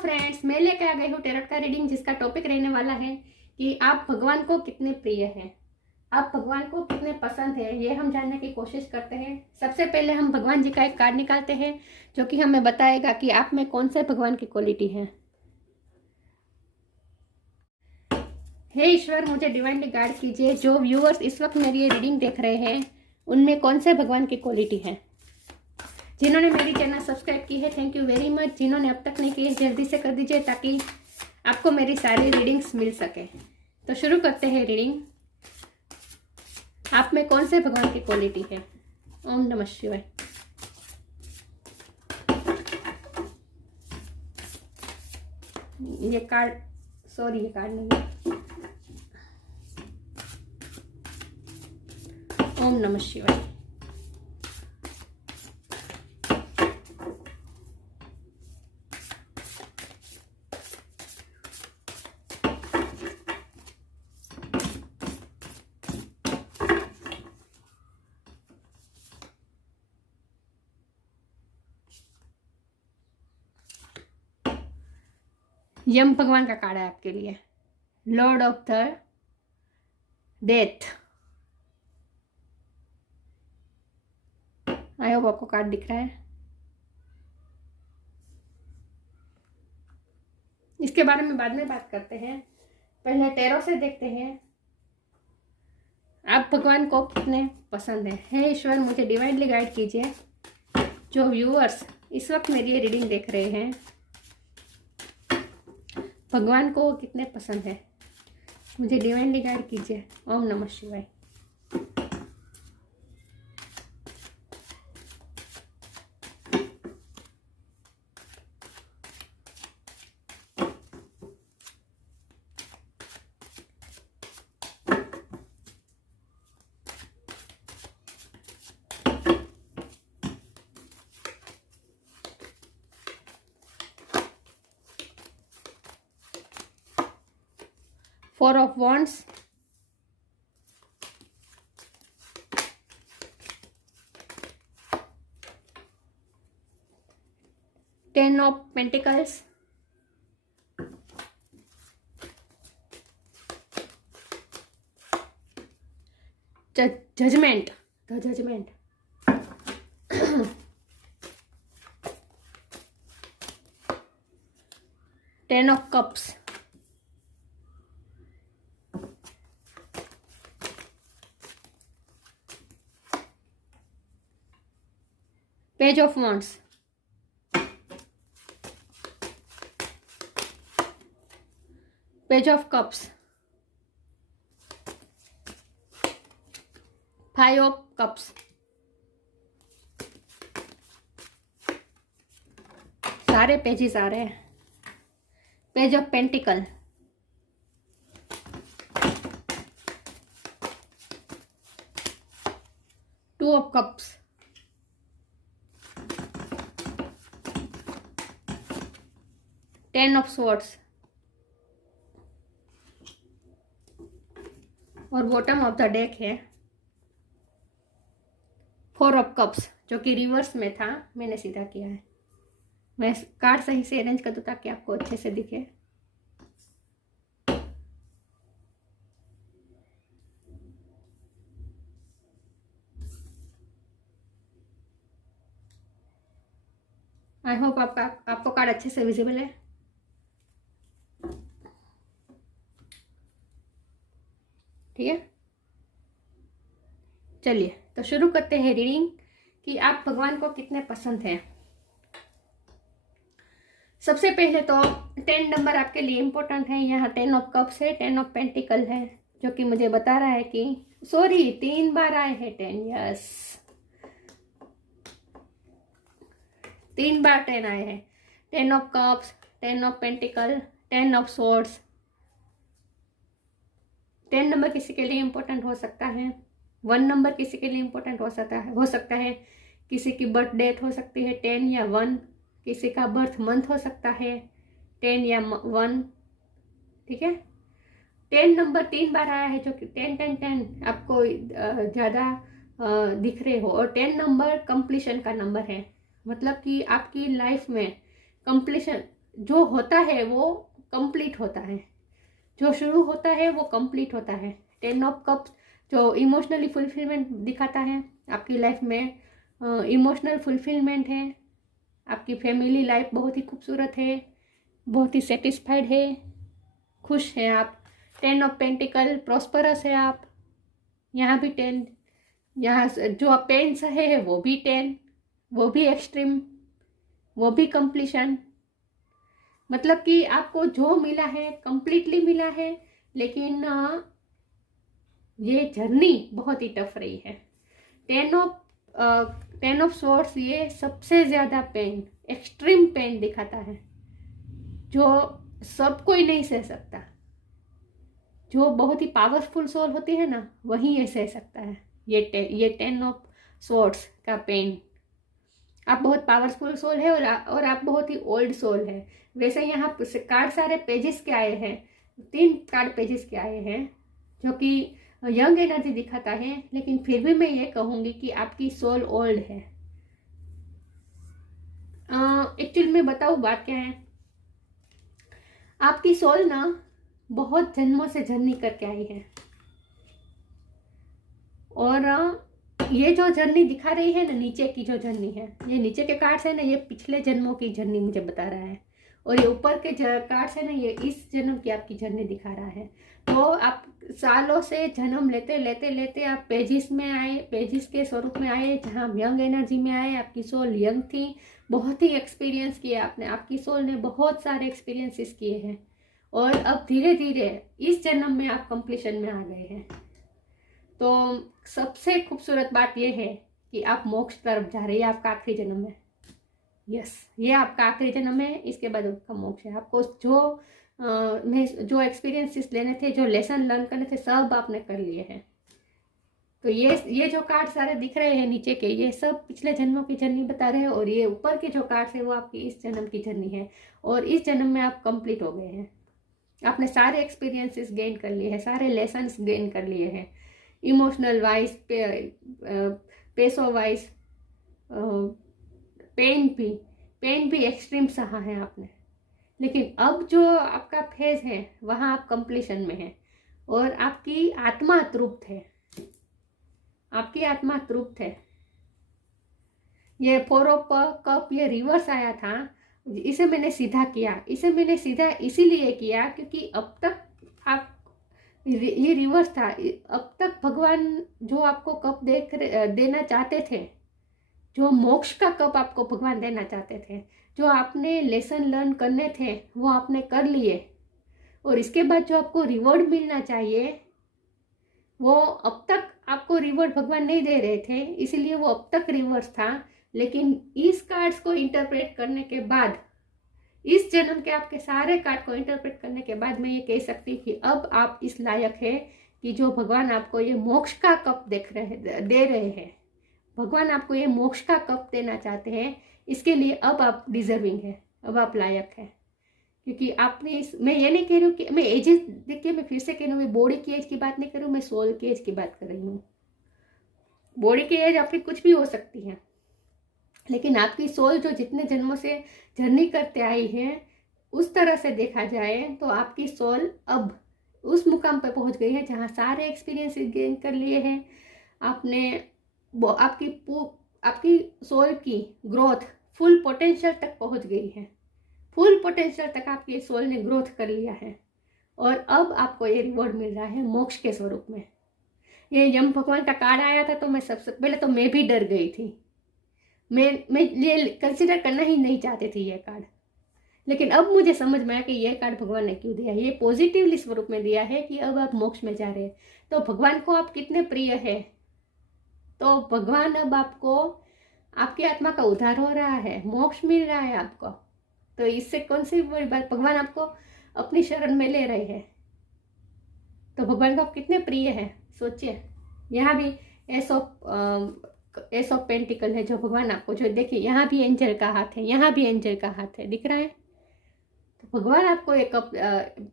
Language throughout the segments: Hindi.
फ्रेंड्स, मैं लेके आ गई हूँ टेरोट का रीडिंग, जिसका टॉपिक रहने वाला है कि आप भगवान को कितने प्रिय हैं, आप भगवान को कितने पसंद है, ये हम जानने की कोशिश करते हैं। सबसे पहले हम भगवान जी का एक कार्ड निकालते हैं जो कि हमें बताएगा कि आप में कौन से भगवान की क्वालिटी है। हे ईश्वर, मुझे डिवाइनली गाइड कीजिए। जो व्यूअर्स इस वक्त मेरी ये रीडिंग देख रहे हैं उनमें कौन से भगवान की क्वालिटी है। जिन्होंने मेरी चैनल सब्सक्राइब की है, थैंक यू वेरी मच। जिन्होंने अब तक नहीं की है, जल्दी से कर दीजिए ताकि आपको मेरी सारी रीडिंग्स मिल सके। तो शुरू करते हैं रीडिंग। आप में कौन से भगवान की क्वालिटी है। ओम नमः शिवाय। ये कार्ड, सॉरी, ये कार्ड नहीं है। ओम नमः शिवाय। यम भगवान का कार्ड है आपके लिए, Lord of the death. I hope आपको कार्ड दिख रहा है। इसके बारे में बाद में बात करते हैं, पहले टैरो से देखते हैं आप भगवान को कितने पसंद है। हे ईश्वर, मुझे डिवाइनली गाइड कीजिए। जो व्यूअर्स इस वक्त मेरी ये रीडिंग देख रहे हैं, भगवान को कितने पसंद है, मुझे डिवाइनली गाइड कीजिए। ओम नमः शिवाय। Four of Wands, Ten of Pentacles, Judgment, the Judgment, Ten of Cups, Page of Wands, Page of Cups, Five of Cups, सारे पेजेस आ रहे हैं। Page of pentacle, two of cups, ten of swords और बॉटम ऑफ द डेक है फोर ऑफ कप्स, जो कि रिवर्स में था, मैंने सीधा किया है। मैं कार्ड सही से अरेंज कर दूं ताकि आपको अच्छे से दिखे। आई होप आपको कार्ड अच्छे से विजिबल है। ठीक है, चलिए तो शुरू करते हैं रीडिंग कि आप भगवान को कितने पसंद हैं। सबसे पहले तो 10 नंबर आपके लिए इम्पोर्टेंट है। यहाँ 10 ऑफ कप्स है, 10 ऑफ पेंटिकल है, जो कि मुझे बता रहा है कि सॉरी 3 बार आए हैं 10। यस, 3 बार 10 आए हैं। 10 of cups, 10 of pentacle, 10 of swords. 10 number किसी के लिए इम्पोर्टेंट हो सकता है, 1 नंबर किसी के लिए इम्पोर्टेंट हो सकता है। किसी की बर्थ डेट हो सकती है 10 या 1, किसी का बर्थ मंथ हो सकता है 10 या 1। ठीक है, 10 नंबर 3 बार आया है, जो कि 10 10 10 आपको ज़्यादा दिख रहे हो। और 10 नंबर कंप्लीशन का नंबर है, मतलब कि आपकी लाइफ में कंप्लीशन जो होता है वो कंप्लीट होता है, जो शुरू होता है वो कंप्लीट होता है। 10 ऑफ कप्स जो इमोशनली फुलफिलमेंट दिखाता है, आपकी लाइफ में इमोशनल फुलफिलमेंट है, आपकी फैमिली लाइफ बहुत ही खूबसूरत है, बहुत ही सेटिस्फाइड है, खुश है आप। 10 ऑफ पेंटिकल प्रॉस्परस है आप, यहाँ भी 10, यहाँ जो आप पेन सहे है वो भी 10, वो भी एक्सट्रीम, वो भी कंप्लीशन। मतलब कि आपको जो मिला है कंप्लीटली मिला है, लेकिन ये जर्नी बहुत ही टफ रही है। 10 ऑफ स्वॉर्ड्स ये सबसे ज़्यादा पेन, एक्सट्रीम पेन दिखाता है, जो सब कोई नहीं सह सकता। जो बहुत ही पावरफुल सोल होती है ना, वही ये सह सकता है ये 10 ऑफ स्वॉर्ड्स का पेन। आप बहुत पावरफुल सोल है और आप बहुत ही ओल्ड सोल है। वैसे यहाँ कार्ड सारे पेजेस के आए हैं, 3 कार्ड पेजेस के आए हैं, जो कि यंग एनर्जी दिखाता है, लेकिन फिर भी मैं ये कहूँगी कि आपकी सोल ओल्ड है। एक्चुअली मैं बताऊँ बात क्या है, आपकी सोल ना बहुत जन्मों से जर्नी करके आई है, और ये जो जर्नी दिखा रही है ना, नीचे की जो जर्नी है, ये नीचे के कार्ड्स है ना, ये पिछले जन्मों की जर्नी मुझे बता रहा है, और ये ऊपर के कार्ड्स है ना, ये इस जन्म की आपकी जर्नी दिखा रहा है। तो आप सालों से जन्म लेते लेते लेते आप पेजिस में आए, पेजिस के स्वरूप में आए, जहाँ यंग एनर्जी में आए। आपकी सोल यंग थी, बहुत ही एक्सपीरियंस किए आपने, आपकी सोल ने बहुत सारे एक्सपीरियंसेस किए हैं, और अब धीरे धीरे इस जन्म में आप कंप्लीशन में आ गए हैं। तो सबसे खूबसूरत बात यह है कि आप मोक्ष तरफ जा रहे हैं, आपका आखिरी जन्म है। यस, ये आपका आखिरी जन्म है, इसके बाद आपका मोक्ष है। आपको जो एक्सपीरियंसेस लेने थे, जो लेसन लर्न करने थे, सब आपने कर लिए हैं। तो ये जो कार्ड सारे दिख रहे हैं नीचे के, ये सब पिछले जन्मों की जर्नी बता रहे हैं, और ये ऊपर के जो कार्ड्स है वो आपकी इस जन्म की जर्नी है, और इस जन्म में आप कंप्लीट हो गए हैं। आपने सारे एक्सपीरियंसेस गेन कर लिए हैं, सारे लेसन्स गेन कर लिए हैं, इमोशनल वाइज, पेसो वाइज, पेन भी एक्सट्रीम सहा है आपने। लेकिन अब जो आपका फेज है वहाँ आप कंप्लीशन में है, और आपकी आत्मा तृप्त है, आपकी आत्मा तृप्त है। ये 4 ऑफ कप ये रिवर्स आया था, इसे मैंने सीधा किया, इसे मैंने सीधा इसीलिए किया क्योंकि अब तक आप, ये रिवर्स था, अब तक भगवान जो आपको कप देना चाहते थे, जो मोक्ष का कप आपको भगवान देना चाहते थे, जो आपने लेसन लर्न करने थे वो आपने कर लिए, और इसके बाद जो आपको रिवॉर्ड मिलना चाहिए वो अब तक आपको रिवॉर्ड भगवान नहीं दे रहे थे, इसीलिए वो अब तक रिवर्स था। लेकिन इस कार्ड्स को इंटरप्रेट करने के बाद, इस जन्म के आपके सारे कार्ड को इंटरप्रेट करने के बाद, मैं ये कह सकती कि अब आप इस लायक है कि जो भगवान आपको ये मोक्ष का कप दे रहे हैं, भगवान आपको ये मोक्ष का कप देना चाहते हैं, इसके लिए अब आप डिजर्विंग है, अब आप लायक है। क्योंकि आपने मैं ये नहीं कह रही हूँ कि मैं एजेस, देखिए मैं फिर से कह रही हूँ, मैं बॉडी की एज की बात नहीं कर रही हूँ, मैं सोल की एज की बात कर रही हूँ। बॉडी की एज आपकी कुछ भी हो सकती है, लेकिन आपकी सोल जो जितने जन्मों से जर्नी करते आई है, उस तरह से देखा जाए तो आपकी सोल अब उस मुकाम पर पहुंच गई है जहां सारे एक्सपीरियंस गेन कर लिए हैं आपने। आपकी सोल की ग्रोथ फुल पोटेंशियल तक पहुंच गई है, फुल पोटेंशियल तक आपकी सोल ने ग्रोथ कर लिया है, और अब आपको ये रिवॉर्ड मिल रहा है मोक्ष के स्वरूप में। ये यम भगवान का कार्ड आया था तो मैं सबसे पहले तो मैं भी डर गई थी, मैं ये कंसिडर करना ही नहीं चाहती थी ये कार्ड, लेकिन अब मुझे समझ में आया कि ये कार्ड भगवान ने क्यों दिया। ये पॉजिटिवली स्वरूप में दिया है कि अब आप मोक्ष में जा रहे हैं, तो भगवान को आप कितने प्रिय है, तो भगवान अब आपको, आपकी आत्मा का उद्धार हो रहा है, मोक्ष मिल रहा है आपको, तो इससे कौन सी बड़ी बात, भगवान आपको अपनी शरण में ले रहे हैं, तो भगवान को आप कितने प्रिय है सोचिए। यहाँ भी एस ऑफ पेंटिकल है जो भगवान आपको, जो देखिए यहाँ भी एंजल का हाथ है, यहाँ भी एंजल का हाथ है, दिख रहा है। तो भगवान आपको एक कप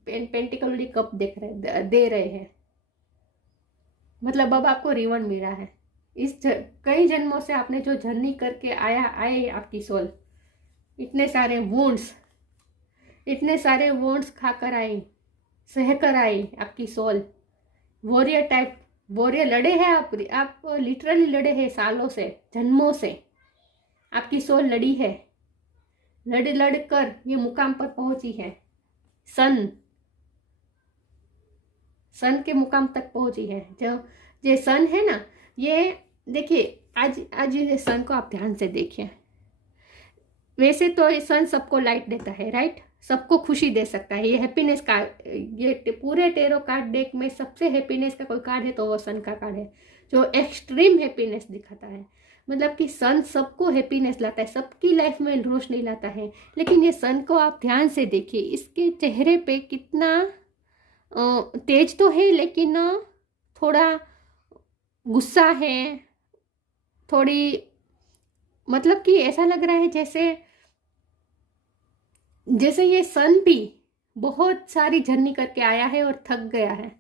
पेंटिकल कप दे रहे हैं, मतलब अब आपको रिवॉर्ड मिल रहा है। कई जन्मों से आपने जो जर्नी करके आए आपकी सोल, इतने सारे वुंड्स, इतने सारे वॉन्ड्स खाकर आई, सहकर आई आपकी सोल। वॉरियर टाइप, वॉरियर लड़े हैं आप लिटरली लड़े हैं सालों से, जन्मों से आपकी सोल लड़ी है। लड़ लड़ कर ये मुकाम पर पहुंची है। सन के मुकाम तक पहुंची है। जो ये सन है ना, ये देखिए आज ये सन को आप ध्यान से देखिए। वैसे तो ये सन सबको लाइट देता है, राइट, सबको खुशी दे सकता है। ये हैप्पीनेस का, ये पूरे टेरो कार्ड डेक में सबसे हैप्पीनेस का कोई कार्ड है तो वो सन का कार्ड है, जो एक्सट्रीम हैप्पीनेस दिखाता है। मतलब कि सन सबको हैप्पीनेस लाता है, सबकी लाइफ में रोशनी लाता है। लेकिन ये सन को आप ध्यान से देखिए, इसके चेहरे पे कितना तेज तो है, लेकिन थोड़ा गुस्सा है, थोड़ी, मतलब कि ऐसा लग रहा है जैसे ये सन भी बहुत सारी जर्नी करके आया है और थक गया है।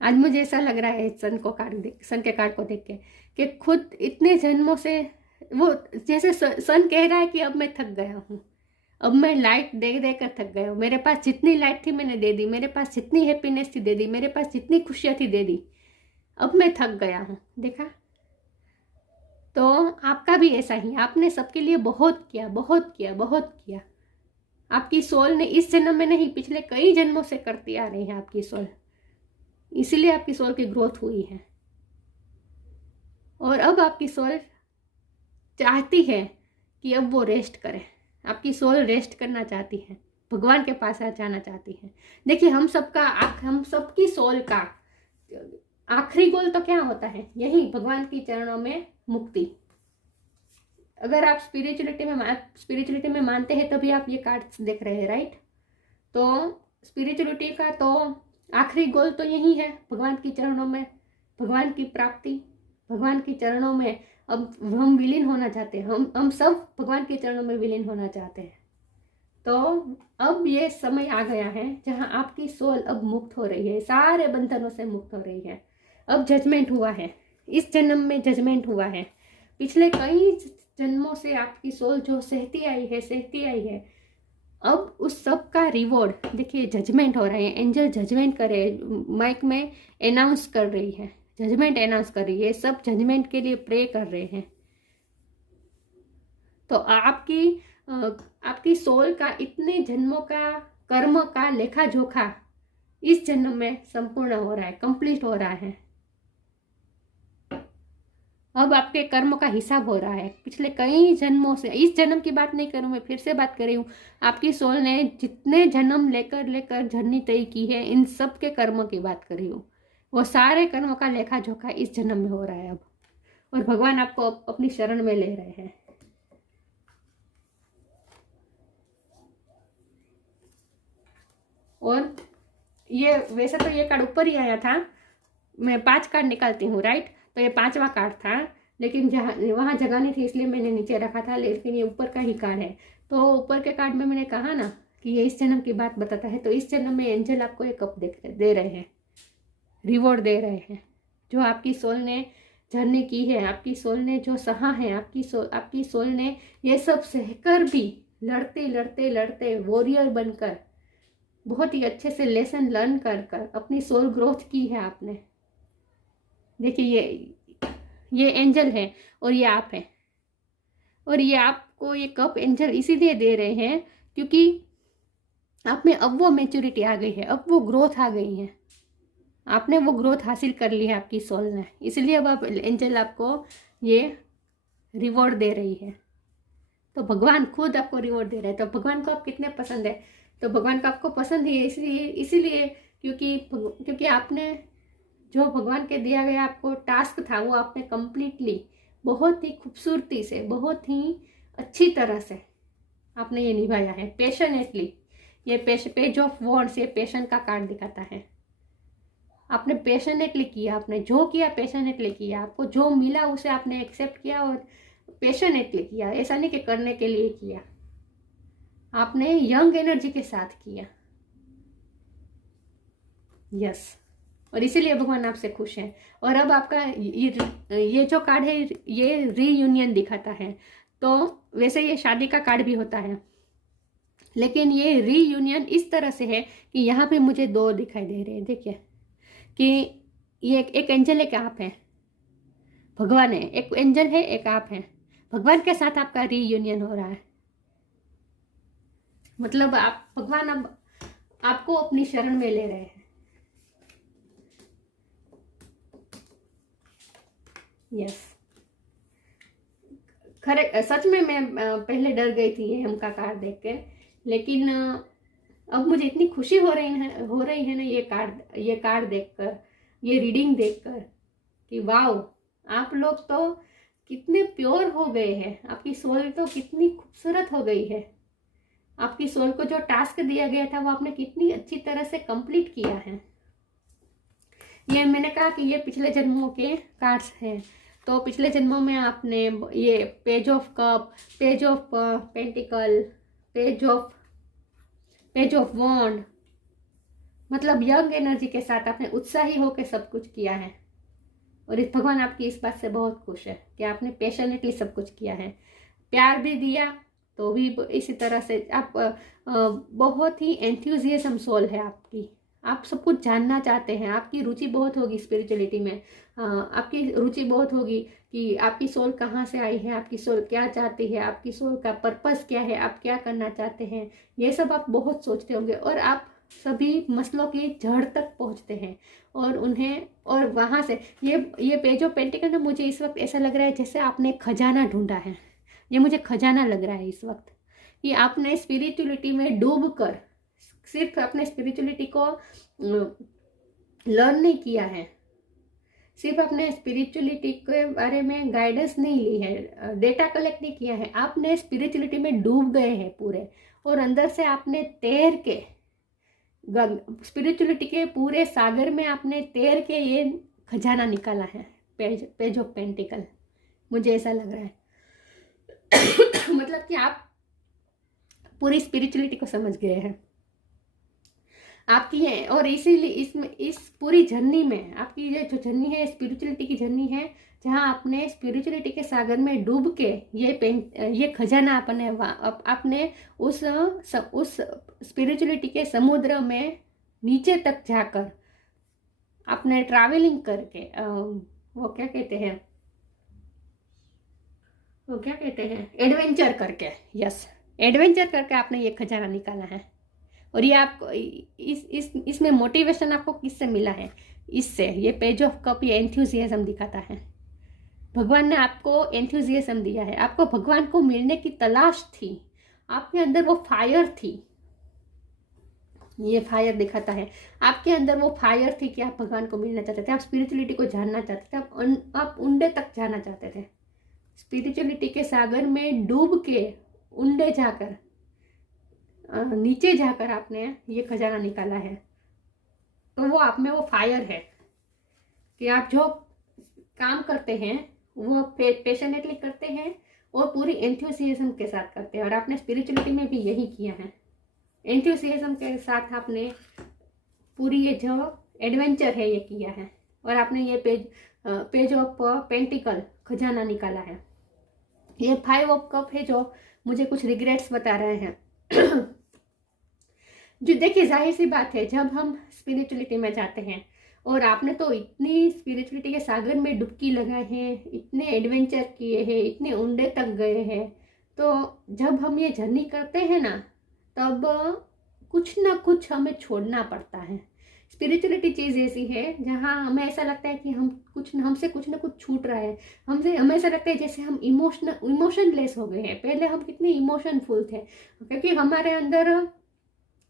आज मुझे ऐसा लग रहा है सन के कार्ड को देख के कि खुद इतने जन्मों से वो, जैसे सन कह रहा है कि अब मैं थक गया हूँ, अब मैं लाइट दे दे कर थक गया हूँ। मेरे पास जितनी लाइट थी मैंने दे दी, मेरे पास जितनी हैप्पीनेस थी दे दी, मेरे पास जितनी खुशियाँ थी दे दी, अब मैं थक गया हूँ। देखा, तो आपका भी ऐसा ही, आपने सबके लिए बहुत किया, बहुत किया, बहुत किया। आपकी सोल ने इस जन्म में नहीं, पिछले कई जन्मों से करती आ रही है आपकी सोल, इसीलिए आपकी सोल की ग्रोथ हुई है। और अब आपकी सोल चाहती है कि अब वो रेस्ट करे। आपकी सोल रेस्ट करना चाहती है, भगवान के पास जाना चाहती है। देखिए, हम सबकी सोल का आखिरी गोल तो क्या होता है? यही भगवान की चरणों में मुक्ति। अगर आप स्पिरिचुअलिटी में मानते हैं तभी आप ये कार्ड्स देख रहे हैं, राइट। तो स्पिरिचुअलिटी का तो आखिरी गोल तो यही है, भगवान की चरणों में भगवान की प्राप्ति, भगवान की चरणों में अब हम विलीन होना चाहते हैं। हम सब भगवान के चरणों में विलीन होना चाहते हैं। तो अब ये समय आ गया है जहां आपकी सोल अब मुक्त हो रही है, सारे बंधनों से मुक्त हो रही है। अब जजमेंट हुआ है, इस जन्म में जजमेंट हुआ है। पिछले कई जन्मों से आपकी सोल जो सहती आई है, अब उस सब का रिवॉर्ड देखिए, जजमेंट हो रहा है। एंजल जजमेंट कर रहे हैं, माइक में अनाउंस कर रही है, जजमेंट अनाउंस कर रही है। सब जजमेंट के लिए प्रे कर रहे हैं। तो आपकी सोल का इतने जन्मों का कर्म का लेखा जोखा इस जन्म में संपूर्ण हो रहा है, कंप्लीट हो रहा है। अब आपके कर्म का हिसाब हो रहा है पिछले कई जन्मों से। इस जन्म की बात नहीं करूं, मैं फिर से बात कर रही हूँ। आपकी सोल ने जितने जन्म लेकर जर्नी तय की है, इन सब के कर्मों की बात कर रही हूँ। वो सारे कर्मों का लेखा जोखा इस जन्म में हो रहा है अब, और भगवान आपको अपनी शरण में ले रहे हैं। और ये वैसे तो ये कार्ड ऊपर ही आया था, मैं 5 कार्ड निकालती हूँ, राइट। तो ये 5वां कार्ड था, लेकिन वहाँ जगह नहीं थी इसलिए मैंने नीचे रखा था, लेकिन ये ऊपर का ही कार्ड है। तो ऊपर के कार्ड में मैंने कहा ना कि ये इस जन्म की बात बताता है। तो इस जन्म में एंजल आपको एक कप दे रहे हैं, रिवॉर्ड दे रहे हैं। जो आपकी सोल ने जर्नी की है, आपकी सोल ने जो सहा है, आपकी सोल ने ये सब सहकर भी लड़ते वॉरियर बनकर बहुत ही अच्छे से लेसन लर्न कर अपनी सोल ग्रोथ की है आपने। देखिए, ये एंजल है और ये आप हैं, और ये आपको ये कप एंजल इसीलिए दे रहे हैं क्योंकि आप में अब वो मैच्योरिटी आ गई है, अब वो ग्रोथ आ गई है। आपने वो ग्रोथ हासिल कर ली है आपकी सोल ने, इसलिए अब एंजल आपको ये रिवॉर्ड दे रही है। तो भगवान खुद आपको रिवॉर्ड दे रहे हैं। तो भगवान को आप कितने पसंद है? तो भगवान को आपको पसंद है इसीलिए क्योंकि आपने जो भगवान के दिया गया आपको टास्क था, वो आपने कंप्लीटली, बहुत ही खूबसूरती से, बहुत ही अच्छी तरह से आपने ये निभाया है, पैशनेटली। ये पेज ऑफ वॉन्ड्स, ये पैशन का कार्ड दिखाता है। आपने पैशनेटली किया, आपने जो किया पैशनेटली किया, आपको जो मिला उसे आपने एक्सेप्ट किया और पैशनेटली किया। ऐसा नहीं कि करने के लिए किया, आपने यंग एनर्जी के साथ किया। यस, और इसीलिए भगवान आपसे खुश हैं। और अब आपका ये जो कार्ड है, ये रीयूनियन दिखाता है। तो वैसे ये शादी का कार्ड भी होता है, लेकिन ये रीयूनियन इस तरह से है कि यहाँ पे मुझे दो दिखाई दे रहे हैं। देखिए कि ये एक एंजल एक आप है, भगवान है, एक एंजल है एक आप है, भगवान के साथ आपका रीयूनियन हो रहा है। मतलब आप भगवान अब आपको अपनी शरण में ले रहे हैं। यस, खरे सच में मैं पहले डर गई थी ये हम का कार्ड देख के, लेकिन अब मुझे इतनी खुशी हो रही है ना ये कार्ड देखकर, ये रीडिंग देखकर कि वाओ, आप लोग तो कितने प्योर हो गए हैं, आपकी सोल तो कितनी खूबसूरत हो गई है, आपकी सोल को जो टास्क दिया गया था वो आपने कितनी अच्छी तरह से कंप्लीट किया है। ये मैंने कहा कि ये पिछले जन्मों के कार्ड्स हैं। तो पिछले जन्मों में आपने ये page of cups, page of pentacle, page of wand, मतलब यंग एनर्जी के साथ आपने उत्साही होकर सब कुछ किया है। और इस भगवान आपकी इस बात से बहुत खुश है कि आपने पैशनेटली सब कुछ किया है, प्यार भी दिया तो भी इसी तरह से। आप बहुत ही एंथुजियाज्म सोल है आपकी, आप सब कुछ जानना चाहते हैं, आपकी रुचि बहुत होगी स्पिरिचुअलिटी में, आपकी रुचि बहुत होगी कि आपकी सोल कहाँ से आई है, आपकी सोल क्या चाहती है, आपकी सोल का पर्पस क्या है, आप क्या करना चाहते हैं, ये सब आप बहुत सोचते होंगे। और आप सभी मसलों की जड़ तक पहुँचते हैं और उन्हें, और वहाँ से ये पेज ऑफ पेंटिकल ना, मुझे इस वक्त ऐसा लग रहा है जैसे आपने खजाना ढूंढा है। ये मुझे खजाना लग रहा है इस वक्त कि आपने स्पिरिचुअलिटी में डूब कर सिर्फ अपने स्पिरिचुअलिटी को लर्न नहीं किया है, सिर्फ अपने स्पिरिचुअलिटी के बारे में गाइडेंस नहीं ली है, डेटा कलेक्ट नहीं किया है, आपने स्पिरिचुअलिटी में डूब गए हैं पूरे, और अंदर से आपने तैर के स्पिरिचुअलिटी के पूरे सागर में आपने तैर के ये खजाना निकाला है, पेज ऑफ पेंटिकल। मुझे ऐसा लग रहा है मतलब कि आप पूरी स्पिरिचुअलिटी को समझ गए हैं आपकी है। और इसीलिए इसमें इस पूरी जर्नी में आपकी ये जो जर्नी है स्पिरिचुअलिटी की जर्नी है, जहाँ आपने स्पिरिचुअलिटी के सागर में डूब के ये खजाना आपने उस स्पिरिचुअलिटी के समुद्र में नीचे तक जाकर आपने ट्रैवलिंग करके वो क्या कहते हैं एडवेंचर करके, यस, एडवेंचर करके आपने ये खजाना निकाला है। और ये आपको इसमें मोटिवेशन आपको किससे मिला है? इससे, ये पेज ऑफ कप ये एंथुजियाज्म दिखाता है। भगवान ने आपको एंथुजियाज्म दिया है, आपको भगवान को मिलने की तलाश थी, आपके अंदर वो फायर थी, ये फायर दिखाता है आपके अंदर वो फायर थी कि आप भगवान को मिलना चाहते थे, आप स्पिरिचुअलिटी को जानना चाहते थे, आप उंडे तक जाना चाहते थे, स्पिरिचुअलिटी के सागर में डूब के उंडे जाकर नीचे जाकर आपने ये खजाना निकाला है। तो वो आप में वो फायर है कि आप जो काम करते हैं वो पैशनेटली करते हैं और पूरी एंथुसियाज्म के साथ करते हैं। और आपने स्पिरिचुअलिटी में भी यही किया है, एंथुसियाज्म के साथ आपने पूरी ये जो एडवेंचर है ये किया है। और आपने ये पेज ऑफ पेंटिकल खजाना निकाला है। ये 5 ऑफ कप है जो मुझे कुछ रिग्रेट्स बता रहे हैं जो देखिए जाहिर सी बात है, जब हम स्पिरिचुअलिटी में जाते हैं और आपने तो इतनी स्पिरिचुअलिटी के सागर में डुबकी लगाए हैं, इतने एडवेंचर किए हैं, इतने ऊंडे तक गए हैं, तो जब हम ये जर्नी करते हैं ना, तब कुछ ना कुछ हमें छोड़ना पड़ता है। स्पिरिचुअलिटी चीज़ ऐसी है जहाँ हमें ऐसा लगता है कि हमसे कुछ ना कुछ छूट रहा है, हमें ऐसा लगता है जैसे हम इमोशनलेस हो गए हैं। पहले हम कितने इमोशनफुल थे, क्योंकि हमारे अंदर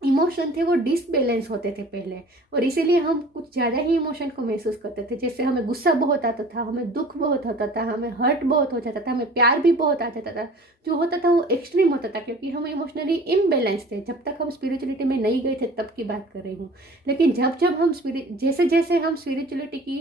इमोशन थे वो डिसबैलेंस होते थे पहले, और इसीलिए हम कुछ ज़्यादा ही इमोशन को महसूस करते थे। जैसे हमें गुस्सा बहुत आता था, हमें दुख बहुत होता था, हमें हर्ट बहुत हो जाता था, हमें प्यार भी बहुत आ जाता था। जो होता था वो एक्सट्रीम होता था, क्योंकि हम इमोशनली इम्बैलेंस थे। जब तक हम स्पिरिचुअलिटी में नहीं गए थे तब की बात कर रही हूँ। लेकिन जब हम जैसे हम स्पिरिचुअलिटी की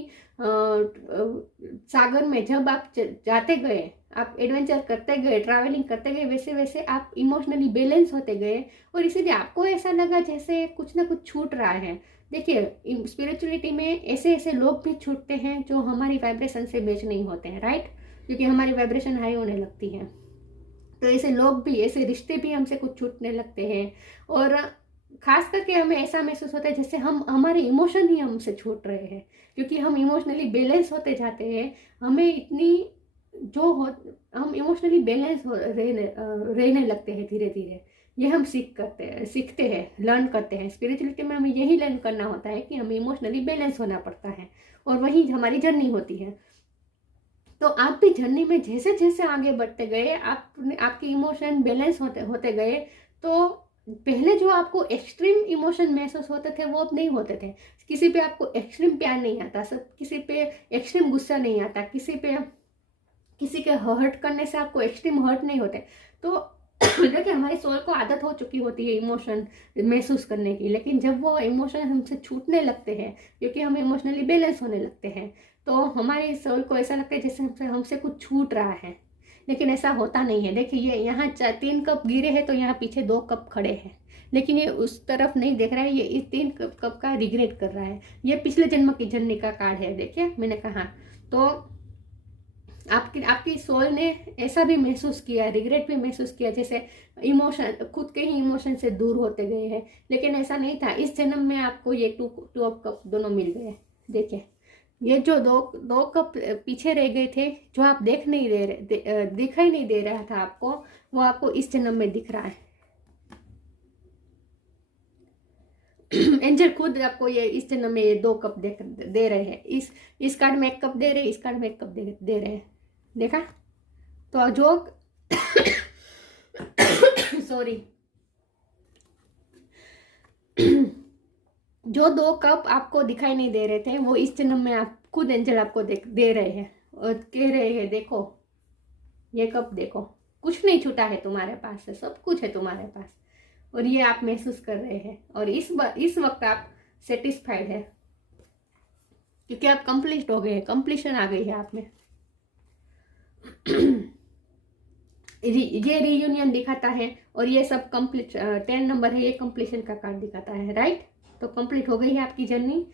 सागर में जब आप जाते गए, आप एडवेंचर करते गए, ट्रैवलिंग करते गए, वैसे वैसे आप इमोशनली बैलेंस होते गए, और इसीलिए आपको ऐसा लगा जैसे कुछ ना कुछ छूट रहा है। देखिए स्पिरिचुअलिटी में ऐसे ऐसे लोग भी छूटते हैं जो हमारी वाइब्रेशन से मैच नहीं होते हैं, राइट, क्योंकि हमारी वाइब्रेशन हाई होने लगती है। तो ऐसे लोग भी, ऐसे रिश्ते भी हमसे कुछ छूटने लगते हैं। और खास करके हमें ऐसा महसूस होता है जैसे हमारे इमोशन ही हमसे छूट रहे हैं, क्योंकि हम इमोशनली बैलेंस होते जाते हैं। हमें इतनी जो हो हम इमोशनली बैलेंस रहने लगते हैं धीरे धीरे। ये हम सीखते हैं, लर्न करते हैं। स्पिरिचुअलिटी में हमें यही लर्न करना होता है कि हमें इमोशनली बैलेंस होना पड़ता है, और वही हमारी जर्नी होती है। तो आप भी जर्नी में जैसे जैसे आगे बढ़ते गए, आपके इमोशन बैलेंस होते गए, तो पहले जो आपको एक्सट्रीम इमोशन महसूस होते थे वो अब नहीं होते थे। किसी पे आपको एक्सट्रीम प्यार नहीं आता, सब किसी पे एक्सट्रीम गुस्सा नहीं आता, किसी के हर्ट करने से आपको एक्सट्रीम हर्ट नहीं होते। तो देखिए, हमारी सोल को आदत हो चुकी होती है इमोशन महसूस करने की, लेकिन जब वो इमोशन हमसे छूटने लगते हैं, क्योंकि हम इमोशनली बैलेंस होने लगते हैं, तो हमारी सोल को ऐसा लगता है जैसे हमसे कुछ छूट रहा है। लेकिन ऐसा होता नहीं है। देखिए, ये यहाँ 3 कप गिरे हैं, तो यहाँ पीछे 2 कप खड़े हैं, लेकिन ये उस तरफ नहीं देख रहा है, ये इस 3 कप का रिग्रेट कर रहा है। ये पिछले जन्म की जर्नी का कार्ड है। देखिए, मैंने कहा तो आपकी सोल ने ऐसा भी महसूस किया, रिग्रेट भी महसूस किया, जैसे इमोशन, खुद के ही इमोशन से दूर होते गए हैं। लेकिन ऐसा नहीं था। इस जन्म में आपको ये 2 कप दोनों मिल गए। देखिए, ये जो दो कप पीछे रह गए थे, जो आप दिखाई नहीं दे रहा था आपको, वो आपको इस जन्म में दिख रहा है। एंजल खुद आपको ये इस जन्म में ये 2 कप दे रहे हैं। इस कार्ड में 1 कप दे रहे हैं, इस कार्ड में 1 कप दे रहे हैं। देखा? तो जो सॉरी, जो 2 कप आपको दिखाई नहीं दे रहे थे, वो इस जन्म में आप खुद एंजल आपको दे रहे हैं, और कह रहे हैं देखो, ये कप देखो, कुछ नहीं छूटा है तुम्हारे पास से, सब कुछ है तुम्हारे पास। और ये आप महसूस कर रहे हैं, और इस वक्त आप सेटिस्फाइड है, क्योंकि आप कंप्लीट हो गए हैं, कंप्लीशन आ गई है आप में। ये रीयूनियन दिखाता है, और ये सब कंप्लीट 10 नंबर है, ये कंप्लीशन का कार्ड दिखाता है, राइट? तो कंप्लीट हो गई है आपकी जर्नी,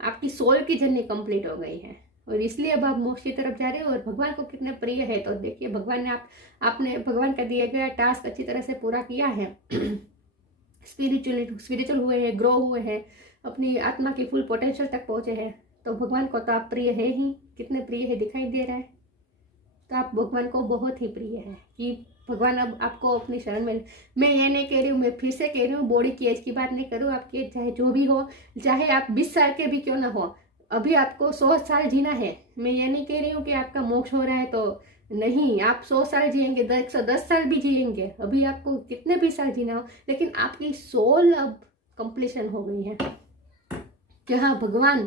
आपकी सोल की जर्नी कंप्लीट हो गई है, और इसलिए अब आप मोक्ष की तरफ जा रहे हो। और भगवान को कितने प्रिय है, तो देखिए, भगवान ने आपने भगवान का दिया गया टास्क अच्छी तरह से पूरा किया है। स्पिरिचुअल हुए हैं, ग्रो हुए हैं, अपनी आत्मा की फुल पोटेंशियल तक पहुंचे हैं। तो भगवान को तो आप प्रिय है ही, कितने प्रिय है दिखाई दे रहा है। तो आप भगवान को बहुत ही प्रिय है कि भगवान अब आपको अपनी शरण में। मैं ये नहीं कह रही हूँ, मैं फिर से कह रही हूँ, बॉडी की एज की बात नहीं करूँ। आपकी एज चाहे जो भी हो, चाहे आप 20 साल के भी क्यों ना हो, अभी आपको 100 साल जीना है। मैं ये नहीं कह रही हूँ कि आपका मोक्ष हो रहा है तो नहीं, आप 100 साल जिएंगे, 110 साल भी जिएंगे, अभी आपको कितने भी साल जीना हो, लेकिन आपकी सोल अब कंप्लीशन हो गई है कि हाँ, भगवान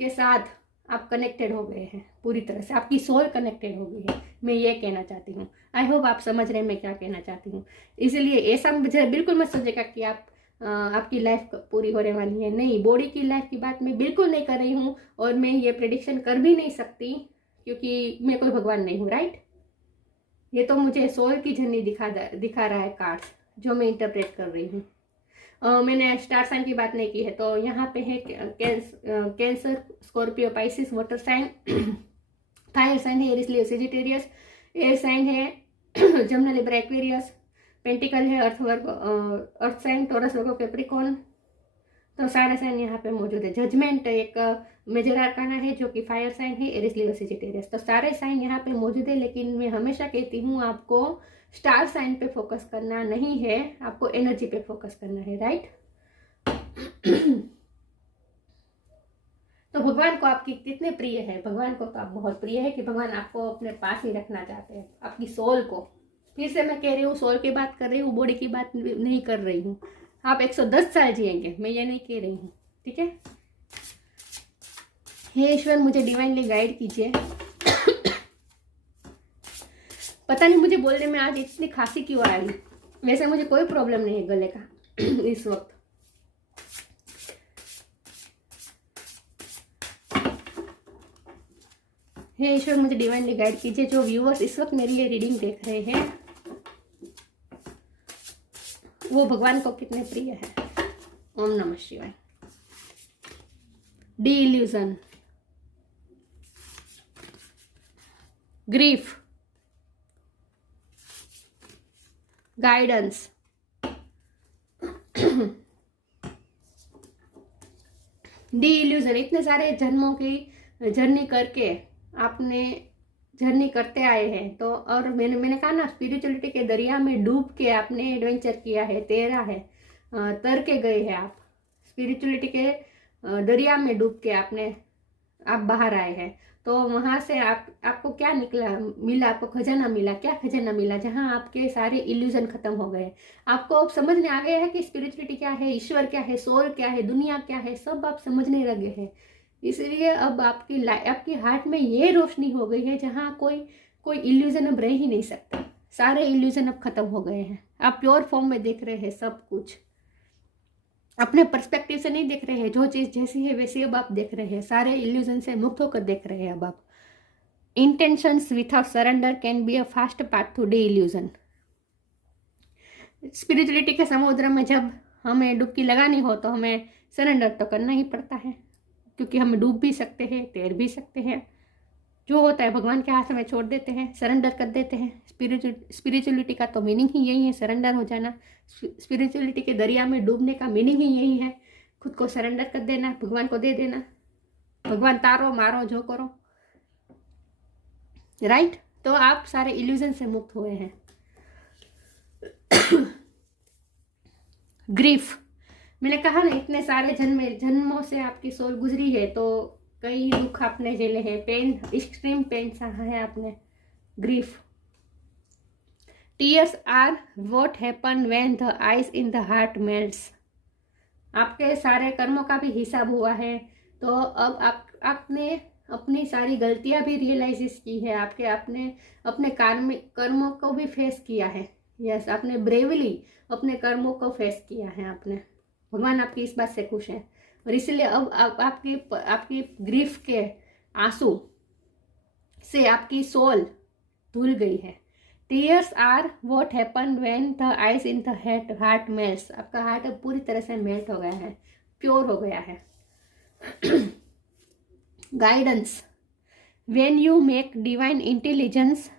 के साथ आप कनेक्टेड हो गए हैं पूरी तरह से, आपकी सोल कनेक्टेड हो गई है। मैं ये कहना चाहती हूँ। आई होप आप समझ रहे हैं मैं क्या कहना चाहती हूँ। इसलिए ऐसा मुझे बिल्कुल मत समझेगा कि आपकी लाइफ पूरी होने वाली है। नहीं, बॉडी की लाइफ की बात मैं बिल्कुल नहीं कर रही हूँ, और मैं ये प्रेडिक्शन कर भी नहीं सकती, क्योंकि मैं कोई भगवान नहीं हूँ, राइट? ये तो मुझे सोल की जर्नी दिखा रहा है कार्ड्स, जो मैं इंटरप्रेट कर रही हूँ। मैंने स्टार साइन की बात नहीं की है। तो यहाँ पे है Cancer, Scorpio, Pisces, water sign, fire sign है Aries, Leo, Sagittarius, air sign है जमुना, लिब्रा, एक्वेरियस, पेंटिकल है earth sign, Taurus, Virgo, Capricorn. तो सारे साइन यहाँ पे मौजूद है। जजमेंट एक मेजर आर्काना है जो कि फायर साइन है, एरिस, लियो, सेजिटेरियस। तो सारे साइन यहाँ पे मौजूद है, लेकिन मैं हमेशा कहती हूँ आपको स्टार साइन पे फोकस करना नहीं है, आपको एनर्जी पे फोकस करना है, राइट? तो भगवान को आपकी कितने प्रिय है? भगवान को तो आप बहुत प्रिय है कि भगवान आपको अपने पास ही रखना चाहते हैं, आपकी सोल को। फिर से मैं कह रही हूँ, सोल की बात कर रही हूँ, बॉडी की बात नहीं कर रही हूँ। आप 110 साल जिएंगे, मैं ये नहीं कह रही हूँ, ठीक है? हे ईश्वर, मुझे डिवाइनली गाइड कीजिए। पता नहीं मुझे बोलने में आज इतनी खांसी क्यों आ रही। वैसे मुझे कोई प्रॉब्लम नहीं है गले का इस वक्त। हे ईश्वर, मुझे डिवाइनली गाइड कीजिए। जो व्यूअर्स इस वक्त मेरे लिए रीडिंग देख रहे हैं, वो भगवान को कितने प्रिय है। ओम नमः शिवाय। D illusion, grief, guidance, D illusion. इतने सारे जन्मों की जर्नी करके आपने जर्नी करते आए हैं, तो और मैंने कहा ना, स्पिरिचुअलिटी के दरिया में डूब के आपने एडवेंचर किया है, तैरा है, तर के गए हैं आप, स्पिरिचुअलिटी के दरिया में डूब के आप बाहर आए हैं। तो वहां से आपको क्या मिला, आपको खजाना मिला। क्या खजाना मिला? जहां आपके सारे इल्यूजन खत्म हो गए। आपको अब समझने आ गया है कि स्पिरिचुअलिटी क्या है, ईश्वर क्या है, सोल क्या है, दुनिया क्या है, सब आप समझने लगे हैं। इसलिए अब आपकी हार्ट में ये रोशनी हो गई है जहाँ कोई इल्यूजन अब रह ही नहीं सकता। सारे इल्यूजन अब खत्म हो गए हैं। आप प्योर फॉर्म में देख रहे हैं सब कुछ, अपने पर्सपेक्टिव से नहीं देख रहे हैं। जो चीज जैसी है वैसी अब आप देख रहे हैं। सारे इल्यूजन से मुक्त होकर देख रहे हैं अब आप। Intentions without surrender can be a fast path to disillusion. Spirituality के समुद्र में जब हमें डुबकी लगानी हो तो हमें सरेंडर तो करना ही पड़ता है, क्योंकि हम डूब भी सकते हैं, तैर भी सकते हैं। जो होता है भगवान के हाथ में छोड़ देते हैं, सरेंडर कर देते हैं। स्पिरिचुअलिटी का तो मीनिंग ही यही है, सरेंडर हो जाना। स्पिरिचुअलिटी के दरिया में डूबने का मीनिंग ही यही है, खुद को सरेंडर कर देना, भगवान को दे देना। भगवान तारो मारो जो करो, राइट। तो आप सारे इल्यूजन से मुक्त हुए हैं। ग्रीफ, मैंने कहा ना, इतने सारे जन्मों से आपकी सोल गुजरी है, तो कई दुख आपने झेले हैं, पेन, एक्सट्रीम पेन सहा है आपने। Grief, tears are what happen when the ice in the heart melts. आपके सारे कर्मों का भी हिसाब हुआ है, तो अब आपने अपनी सारी गलतियां भी रियलाइज की है। आपने अपने कर्मों को भी फेस किया है। यस, आपने ब्रेवली अपने कर्मों को फेस किया है आपने। भगवान आपकी इस बात से खुश है, और इसलिए अब आपकी ग्रीफ के आंसू से आपकी सोल धुल गई है। Tears are what happen when the ice in the heart melts. आपका हार्ट अब पूरी तरह से मेल्ट हो गया है, प्योर हो गया है। Guidance, when you make divine intelligence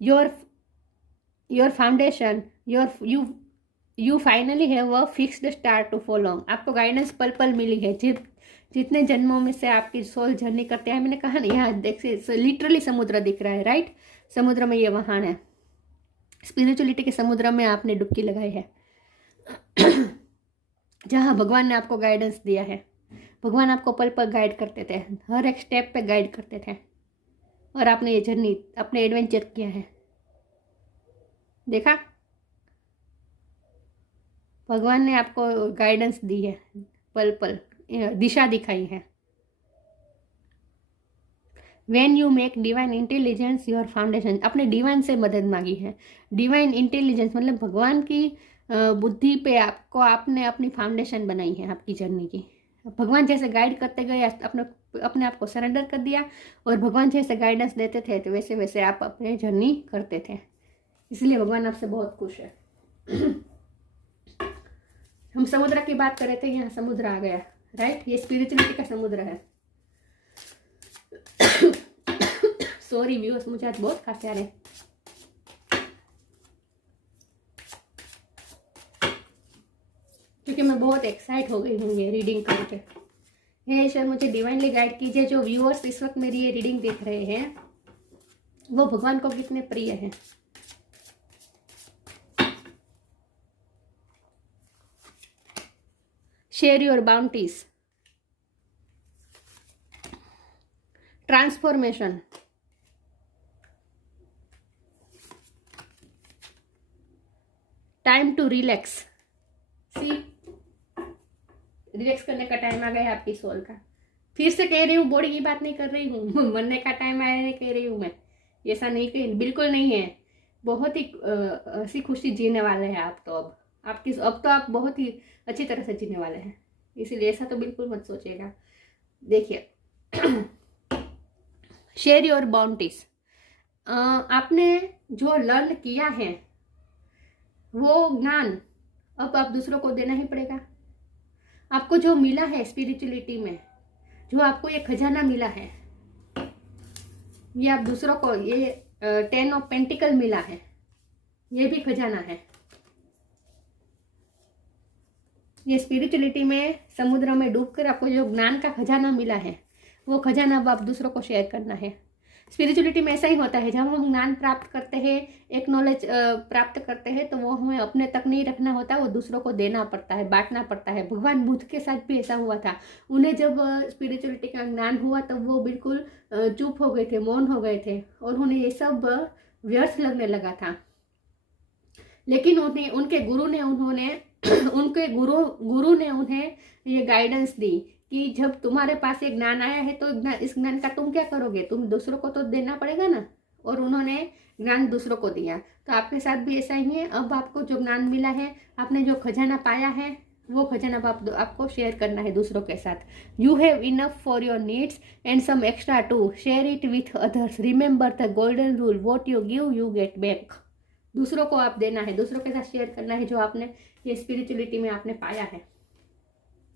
your foundation, you finally have a fixed star to follow. आपको गाइडेंस पल पल मिली है। जितने जन्मों में से आपकी सोल जर्नी करते हैं, मैंने कहा ना, यहाँ देखिए लिटरली समुद्र दिख रहा है, राइट। समुद्र में ये वहान है। स्पिरिचुअलिटी के समुद्र में आपने डुबकी लगाई है, जहाँ भगवान ने आपको गाइडेंस दिया है। भगवान आपको पल पल गाइड करते थे, हर एक स्टेप पे गाइड करते थे, और आपने ये जर्नी, अपने एडवेंचर किया है। देखा, भगवान ने आपको गाइडेंस दी है, पल पल दिशा दिखाई है। When you make divine intelligence your foundation, अपने डिवाइन से मदद मांगी है। डिवाइन इंटेलिजेंस मतलब भगवान की बुद्धि पे आपने अपनी फाउंडेशन बनाई है आपकी जर्नी की। भगवान जैसे गाइड करते गए, अपने आप को सरेंडर कर दिया, और भगवान जैसे गाइडेंस देते थे तो वैसे वैसे आप अपने जर्नी करते थे। इसलिए भगवान आपसे बहुत खुश है। हम समुद्र की बात कर रहे थे, यहाँ समुद्र आ गया, राइट। ये स्पिरिचुअलिटी का समुद्र है। सॉरी व्यूअर्स, मुझे आज बहुत खांसी आ रही है, क्योंकि मैं बहुत एक्साइट हो गई हूँ ये रीडिंग करके। हे ईश्वर, मुझे डिवाइनली गाइड कीजिए। जो व्यूअर्स इस वक्त मेरी ये रीडिंग देख रहे हैं, वो भगवान को कितने प्रिय हैं। Share your bounties, transformation, time to relax. See, relax करने का टाइम आ गया है आपकी सोल का। फिर से कह रही हूँ, बॉडी की बात नहीं कर रही हूँ, मरने का टाइम आया नहीं कह रही हूँ मैं, ऐसा नहीं कह, बिल्कुल नहीं है। बहुत ही ऐसी खुशी जीने वाले हैं आप। तो अब तो आप बहुत ही अच्छी तरह से जीने वाले हैं, इसीलिए ऐसा तो बिल्कुल मत सोचिएगा। देखिए, शेयर योर बाउंटीज। आपने जो लर्न किया है वो ज्ञान अब आप दूसरों को देना ही पड़ेगा। आपको जो मिला है स्पिरिचुअलिटी में, जो आपको ये खजाना मिला है, ये आप दूसरों को, ये 10 ऑफ पेंटिकल मिला है, ये भी खजाना है। ये स्पिरिचुअलिटी में समुद्र में डूबकर आपको जो ज्ञान का खजाना मिला है, वो खजाना अब आप दूसरों को शेयर करना है। स्पिरिचुअलिटी में ऐसा ही होता है, जब हम ज्ञान प्राप्त करते हैं, एक नॉलेज प्राप्त करते हैं, तो वो हमें अपने तक नहीं रखना होता, वो दूसरों को देना पड़ता है, बांटना पड़ता है। भगवान बुद्ध के साथ भी ऐसा हुआ था। उन्हें जब स्पिरिचुअलिटी का ज्ञान हुआ तब वो बिल्कुल चुप हो गए थे, मौन हो गए थे, और उन्हें ये सब व्यर्थ लगने लगा था। लेकिन उन्हें उनके गुरु ने उन्हें ये गाइडेंस दी कि जब तुम्हारे पास ये ज्ञान आया है तो इस ज्ञान का तुम क्या करोगे, तुम दूसरों को तो देना पड़ेगा ना। और उन्होंने ज्ञान दूसरों को दिया। तो आपके साथ भी ऐसा ही है। अब आपको जो ज्ञान मिला है, आपने जो खजाना पाया है, वो खजाना आपको शेयर करना है दूसरों के साथ। You have enough for your needs and some extra too, share it with others, remember the golden rule, what you give you get back. दूसरों को आप देना है, दूसरों के साथ शेयर करना है जो आपने ये स्पिरिचुअलिटी में आपने पाया है।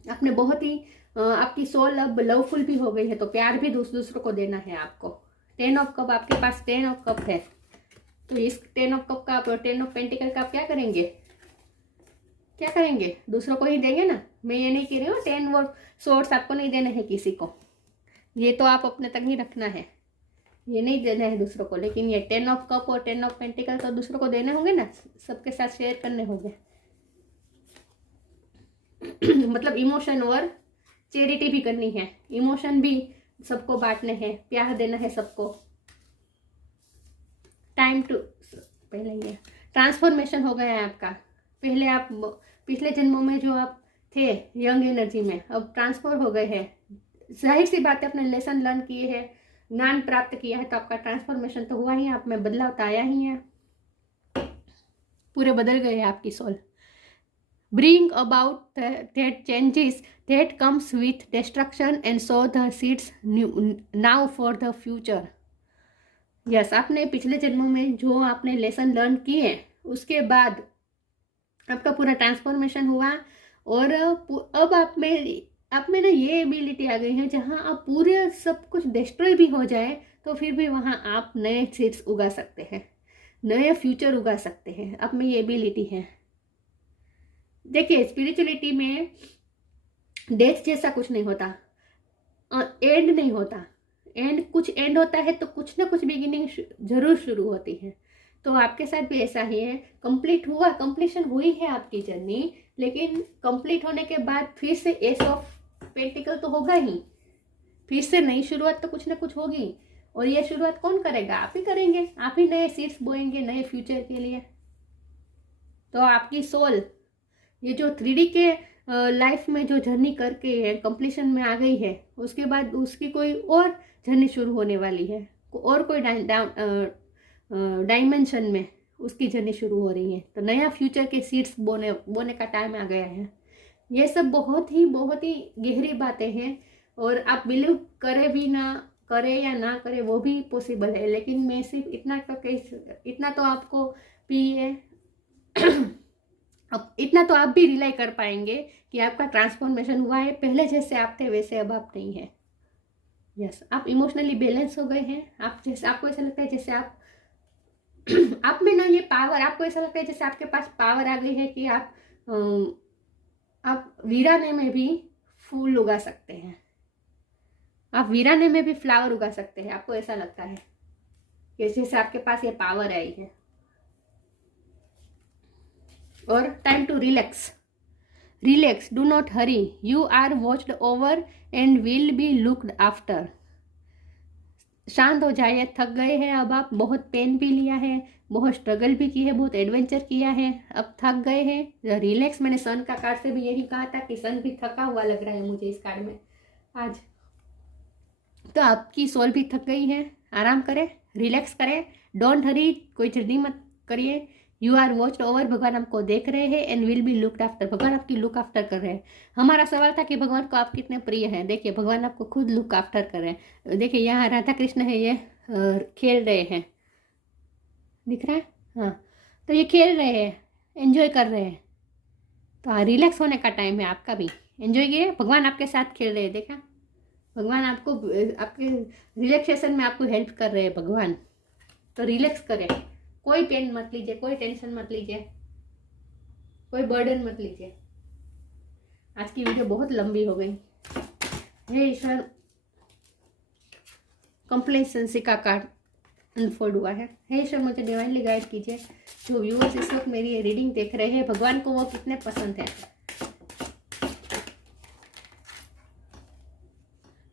आपने बहुत ही आपकी सोल अब लवफुल भी हो गई है, तो प्यार भी दूसरों को देना है आपको। 10 ऑफ कप, आपके पास 10 ऑफ कप है, तो इस 10 ऑफ कप का आप 10 ऑफ पेंटिकल का आप क्या करेंगे? क्या करेंगे? दूसरों को ही देंगे ना। मैं ये नहीं कह रही हूँ 10 वो सोर्स आपको नहीं देने हैं किसी को, ये तो आप अपने तक ही रखना है, ये नहीं देना है दूसरों को। लेकिन ये 10 ऑफ कप और 10 ऑफ पेंटिकल तो दूसरों को देने होंगे ना, सबके साथ शेयर करने होंगे। मतलब इमोशन और चैरिटी भी करनी है, इमोशन भी सबको बांटने हैं, प्यार देना है सबको। टाइम टू, पहले ये ट्रांसफॉर्मेशन हो गया है आपका। पहले आप पिछले जन्मों में जो आप थे यंग एनर्जी में, अब ट्रांसफर हो गए हैं। जाहिर सी बात है, अपने लेसन लर्न किए हैं, ज्ञान प्राप्त किया है, तो आपका ट्रांसफॉर्मेशन तो हुआ ही, आप में बदलाव तो आया ही है, पूरे बदल गए हैं आपकी soul. Bring about that changes that comes with destruction and sow the seeds now for the future. Yes, आपने पिछले जन्मों में जो आपने लेसन लर्न किए, उसके बाद आपका पूरा ट्रांसफॉर्मेशन हुआ, और अब आप में ना ये एबिलिटी आ गई है, जहाँ आप पूरे सब कुछ डिस्ट्रॉय भी हो जाए तो फिर भी वहाँ आप नए सीड्स उगा सकते हैं, नए फ्यूचर उगा सकते हैं। आप में ये एबिलिटी है। देखिए, स्पिरिचुअलिटी में डेथ जैसा कुछ नहीं होता, एंड नहीं होता। कुछ एंड होता है तो कुछ ना कुछ बिगिनिंग जरूर शुरू होती है। तो आपके साथ भी ऐसा ही है। कंप्लीशन हुई है आपकी जर्नी, लेकिन कंप्लीट होने के बाद फिर से एस ऑफ पेंटिकल तो होगा ही, फिर से नई शुरुआत तो कुछ ना कुछ होगी। और ये शुरुआत कौन करेगा? आप ही करेंगे, आप ही नए सीड्स बोएंगे नए फ्यूचर के लिए। तो आपकी सोल ये जो 3D के लाइफ में जो जर्नी करके कंप्लीशन में आ गई है, उसके बाद उसकी कोई और जर्नी शुरू होने वाली है, और कोई डायमेंशन में उसकी जर्नी शुरू हो रही है। तो नया फ्यूचर के सीड्स बोने का टाइम आ गया है। ये सब बहुत ही गहरी बातें हैं, और आप बिलीव करे भी ना करे या ना करे वो भी पॉसिबल है। लेकिन मैं सिर्फ इतना तो आपको भी है अब इतना तो आप भी रिलाई कर पाएंगे कि आपका ट्रांसफॉर्मेशन हुआ है। पहले जैसे आप थे वैसे अब आप नहीं है। यस, आप इमोशनली बैलेंस हो गए हैं। आपको ऐसा लगता है जैसे आप में ना ये पावर, आपको ऐसा लगता है जैसे आपके पास पावर आ गई है कि आप वीराने में भी फूल उगा सकते हैं, आप वीराने में भी फ्लावर उगा सकते हैं। आपको ऐसा लगता है कि जैसे आपके पास ये पावर आई है। और time to relax, do not hurry, you are watched over and will be looked after. शांत हो जाइए, थक गए हैं अब आप, बहुत पेन भी लिया है, बहुत स्ट्रगल भी की है, बहुत एडवेंचर किया है, अब थक गए हैं। रिलैक्स, मैंने सन का कार्ड से भी यही कहा था कि सन भी थका हुआ लग रहा है मुझे इस कार्ड में आज। तो आपकी सोल भी थक गई है, आराम करें, रिलैक्स करें, डोंट हरी, कोई जल्दी मत करिए। यू आर वॉच्ड ओवर, भगवान आपको देख रहे हैं, and will be looked after, भगवान आपकी लुक आफ्टर कर रहे हैं। हमारा सवाल था कि भगवान को आप कितने प्रिय हैं। देखिए, भगवान आपको खुद लुक आफ्टर कर रहे हैं। देखिए, यहाँ राधा कृष्ण है, ये खेल रहे हैं, दिख रहा है? हाँ, तो ये खेल रहे हैं, एंजॉय कर रहे हैं। तो रिलैक्स होने का टाइम है आपका भी, एंजॉय कीजिए। भगवान आपके साथ खेल रहे हैं, देखा, भगवान आपके रिलैक्सेशन में आपको हेल्प कर रहे हैं भगवान। तो रिलैक्स करें, कोई पेन मत लीजिए, कोई टेंशन मत लीजिए, कोई बर्डन मत लीजिए। आज की वीडियो बहुत लंबी हो गई। हे ईश्वर, कंप्लेसेंसी का कार्ड अनफोल्ड हुआ है। हे ईश्वर, मुझे डिवाइनली गाइड कीजिए। जो व्यूअर्स इस वक्त मेरी ये रीडिंग देख रहे हैं, भगवान को वो कितने पसंद है।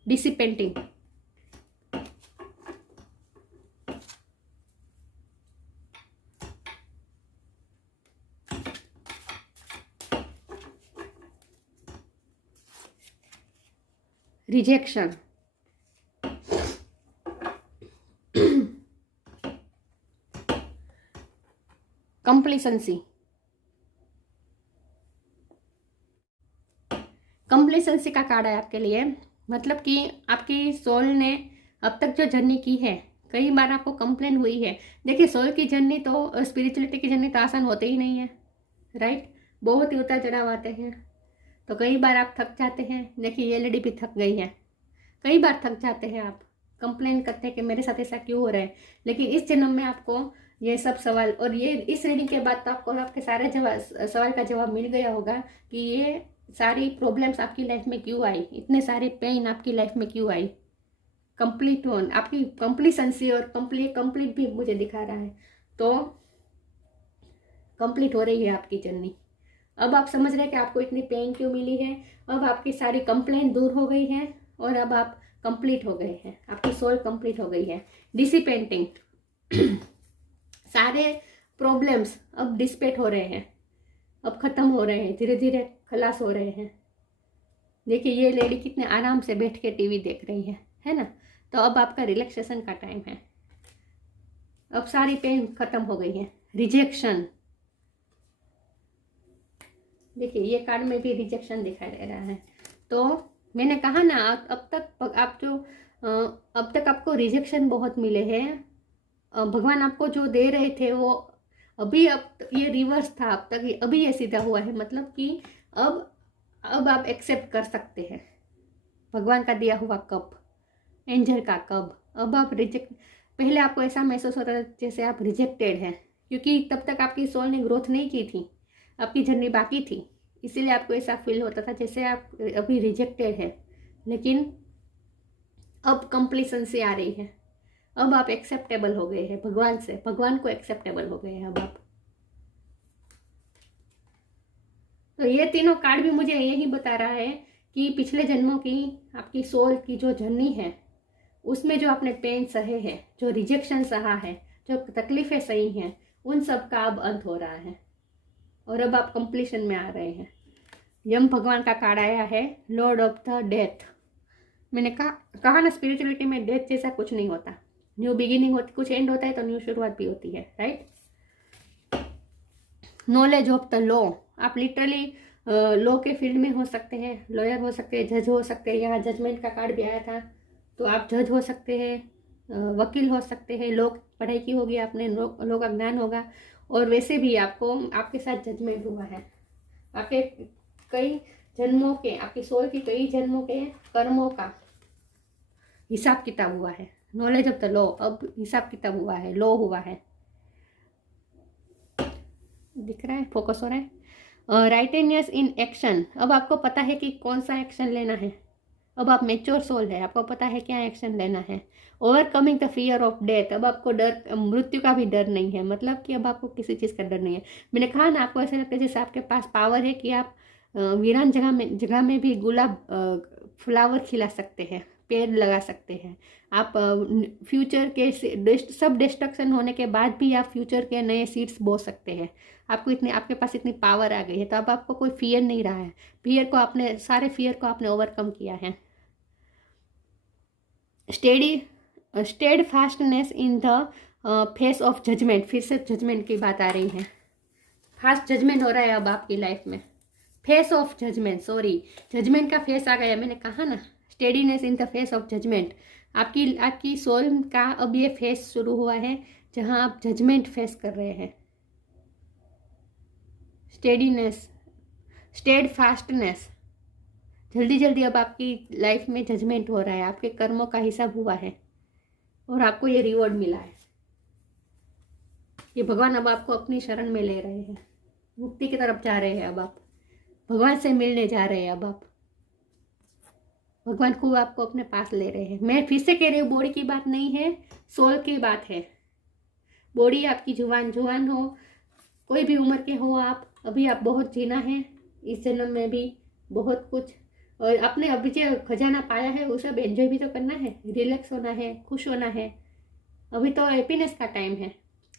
डिसिपेंटिंग, रिजेक्शन, कंप्लेसेंसी। कंप्लेसेंसी का कार्ड है आपके लिए, मतलब कि आपकी सोल ने अब तक जो जर्नी की है, कई बार आपको कंप्लेन हुई है। देखिए, सोल की जर्नी तो, स्पिरिचुअलिटी की जर्नी तो आसान होती ही नहीं है, राइट। बहुत ही उतार चढ़ाव आते हैं, तो कई बार आप थक जाते हैं। देखिए, ये लेडी भी थक गई है। कई बार थक जाते हैं आप, कंप्लेन करते हैं कि मेरे साथ ऐसा क्यों हो रहा है। लेकिन इस जन्म में आपको ये सब सवाल, और ये इस रीडिंग के बाद तो आपको आपके सारे सवाल का जवाब मिल गया होगा कि ये सारी प्रॉब्लम्स आपकी लाइफ में क्यों आई, इतने सारे पेन आपकी लाइफ में क्यों आई। कंप्लीट होन आपकी कंप्लीसेंसी, और कंप्लीट भी मुझे दिखा रहा है, तो कंप्लीट हो रही है आपकी जर्नी। अब आप समझ रहे हैं कि आपको इतनी पेन क्यों मिली है। अब आपकी सारी कंप्लेंट दूर हो गई है, और अब आप कंप्लीट हो गए हैं, आपकी सोल कंप्लीट हो गई है। डिसिपेंटिंग, सारे प्रॉब्लम्स अब डिस्पेट हो रहे हैं, अब खत्म हो रहे हैं, धीरे धीरे खलास हो रहे हैं। देखिए, ये लेडी कितने आराम से बैठ के टीवी देख रही है ना। तो अब आपका रिलैक्सेशन का टाइम है, अब सारी पेन खत्म हो गई है। रिजेक्शन, देखिए ये कार्ड में भी रिजेक्शन दिखाई दे रहा है। तो मैंने कहा ना, अब तक आपको रिजेक्शन बहुत मिले हैं। भगवान आपको जो दे रहे थे वो अभी, अब ये रिवर्स था अब तक, अभी ये सीधा हुआ है। मतलब कि अब आप एक्सेप्ट कर सकते हैं भगवान का दिया हुआ कप, एंजल का कप। अब आप पहले आपको ऐसा महसूस होता था जैसे आप रिजेक्टेड हैं, क्योंकि तब तक आपकी सोल ने ग्रोथ नहीं की थी, आपकी जर्नी बाकी थी, इसीलिए आपको ऐसा फील होता था जैसे आप अभी रिजेक्टेड है। लेकिन अब कंप्लीसेंसी आ रही है, अब आप एक्सेप्टेबल हो गए हैं भगवान से, भगवान को एक्सेप्टेबल हो गए हैं अब आप। तो ये तीनों कार्ड भी मुझे यही बता रहा है कि पिछले जन्मों की आपकी सोल की जो जर्नी है, उसमें जो आपने पेन सहे हैं, जो रिजेक्शन सहा है, जो तकलीफें सही हैं, उन सब का अब अंत हो रहा है, और अब आप कंप्लीशन में आ रहे हैं। यम भगवान का कार्ड आया है, लॉर्ड ऑफ द डेथ। मैंने कहा ना, स्पिरिचुअलिटी में डेथ जैसा कुछ नहीं होता, न्यू बिगिनिंग होती, कुछ एंड होता है तो न्यू शुरुआत भी होती है, right. Knowledge of the law, आप लिटरली लॉ के फील्ड में हो सकते हैं, लॉयर हो सकते हैं, जज हो सकते हैं। यहाँ जजमेंट का कार्ड भी आया था, तो आप जज हो सकते हैं, वकील हो सकते हैं, लोग पढ़ाई की होगी आपने, लोग का ज्ञान होगा। और वैसे भी आपको आपके साथ जजमेंट हुआ है, आपके कई जन्मों के, आपकी सोल की कई जन्मों के कर्मों का हिसाब किताब हुआ है। नॉलेज ऑफ द लॉ, अब हिसाब किताब हुआ है, लॉ हुआ है। दिख रहा है, फोकस हो रहा है। राइटनेस इन एक्शन, अब आपको पता है कि कौन सा एक्शन लेना है। अब आप मेच्योर सोल है, आपको पता है क्या एक्शन लेना है। Overcoming the fear of death, अब आपको डर, मृत्यु का भी डर नहीं है, मतलब कि अब आपको किसी चीज़ का डर नहीं है। मैंने कहा ना, आपको ऐसा लगता है जैसे आपके पास पावर है कि आप वीरान जगह में भी गुलाब फ्लावर खिला सकते हैं, पेड़ लगा सकते हैं। आप फ्यूचर के सब डिस्ट्रक्शन होने के बाद भी आप फ्यूचर के नए सीड्स बो सकते हैं। आपके पास इतनी पावर आ गई है, तो अब आपको कोई फियर नहीं रहा है। सारे फियर को आपने ओवरकम किया है। Steadfastness in the face of judgement, फिर से जजमेंट की बात आ रही है। फास्ट जजमेंट हो रहा है अब आपकी लाइफ में, face of judgement, sorry, judgement का फेस आ गया। मैंने कहा ना, steadiness in the face of judgement, आपकी सोल का अब ये फेस शुरू हुआ है जहां आप जजमेंट फेस कर रहे हैं। स्टेडीनेस, स्टेड फास्टनेस, जल्दी जल्दी अब आपकी लाइफ में जजमेंट हो रहा है, आपके कर्मों का हिसाब हुआ है और आपको ये रिवॉर्ड मिला है। ये भगवान अब आपको अपनी शरण में ले रहे हैं, मुक्ति की तरफ जा रहे हैं। अब आप भगवान से मिलने जा रहे हैं। अब आप भगवान को आपको अपने पास ले रहे हैं। मैं फिर से कह रही हूँ, बॉडी की बात नहीं है, सोल की बात है। बॉडी आपकी जुबान हो, कोई भी उम्र के हो आप, अभी आप बहुत जीना है इस जन्म में भी, बहुत कुछ। और आपने अभी जो खजाना पाया है उसे अब एंजॉय भी तो करना है, रिलैक्स होना है, खुश होना है। अभी तो हैप्पीनेस का टाइम है,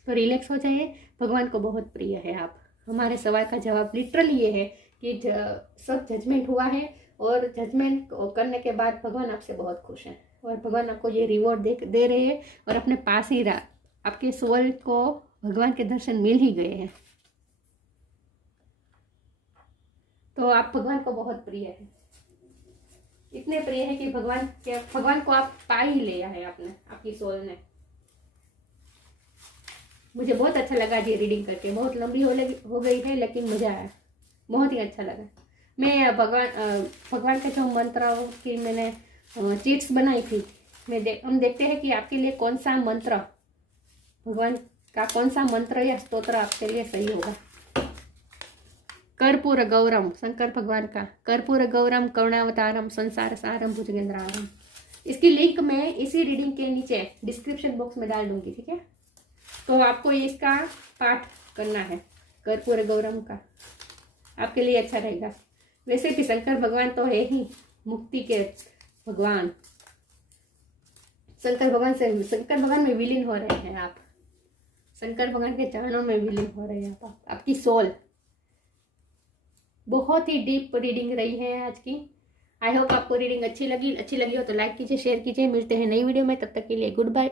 तो रिलैक्स हो जाइए। भगवान को बहुत प्रिय है आप। हमारे सवाल का जवाब लिटरली ये है कि सब जजमेंट हुआ है, और जजमेंट करने के बाद भगवान आपसे बहुत खुश हैं, और भगवान आपको ये रिवॉर्ड दे रहे हैं, और अपने पास ही आपके सोल को भगवान के दर्शन मिल ही गए हैं। तो आप भगवान को बहुत प्रिय है, इतने प्रिय है कि भगवान को आप पा ही लिया है आपने, आपकी सोल ने। मुझे बहुत अच्छा लगा जी रीडिंग करके। बहुत लंबी हो गई है, लेकिन मजा आया, बहुत ही अच्छा लगा। मैं भगवान के जो मंत्रों की मैंने चीट्स बनाई थी, हम देखते हैं कि आपके लिए कौन सा मंत्र, भगवान का कौन सा मंत्र या स्तोत्र आपके लिए सही होगा। कर्पूर गौरम, शंकर भगवान का कर्पूर गौरम करुणावतारम संसार सारम भुजगेंद्रारम। इसकी लिंक मैं इसी रीडिंग के नीचे डिस्क्रिप्शन बॉक्स में डाल दूंगी, ठीक है। तो आपको इसका पाठ करना है, कर्पूर गौरम का, आपके लिए अच्छा रहेगा। वैसे भी शंकर भगवान तो है ही मुक्ति के भगवान। शंकर भगवान में विलीन हो रहे हैं आप, शंकर भगवान के चरणों में विलीन हो रहे हैं आप, आपकी सोल। बहुत ही डीप रीडिंग रही है आज की। आई होप आपको रीडिंग अच्छी लगी हो तो लाइक कीजिए, शेयर कीजिए। मिलते हैं नई वीडियो में, तब तक के लिए गुड बाय।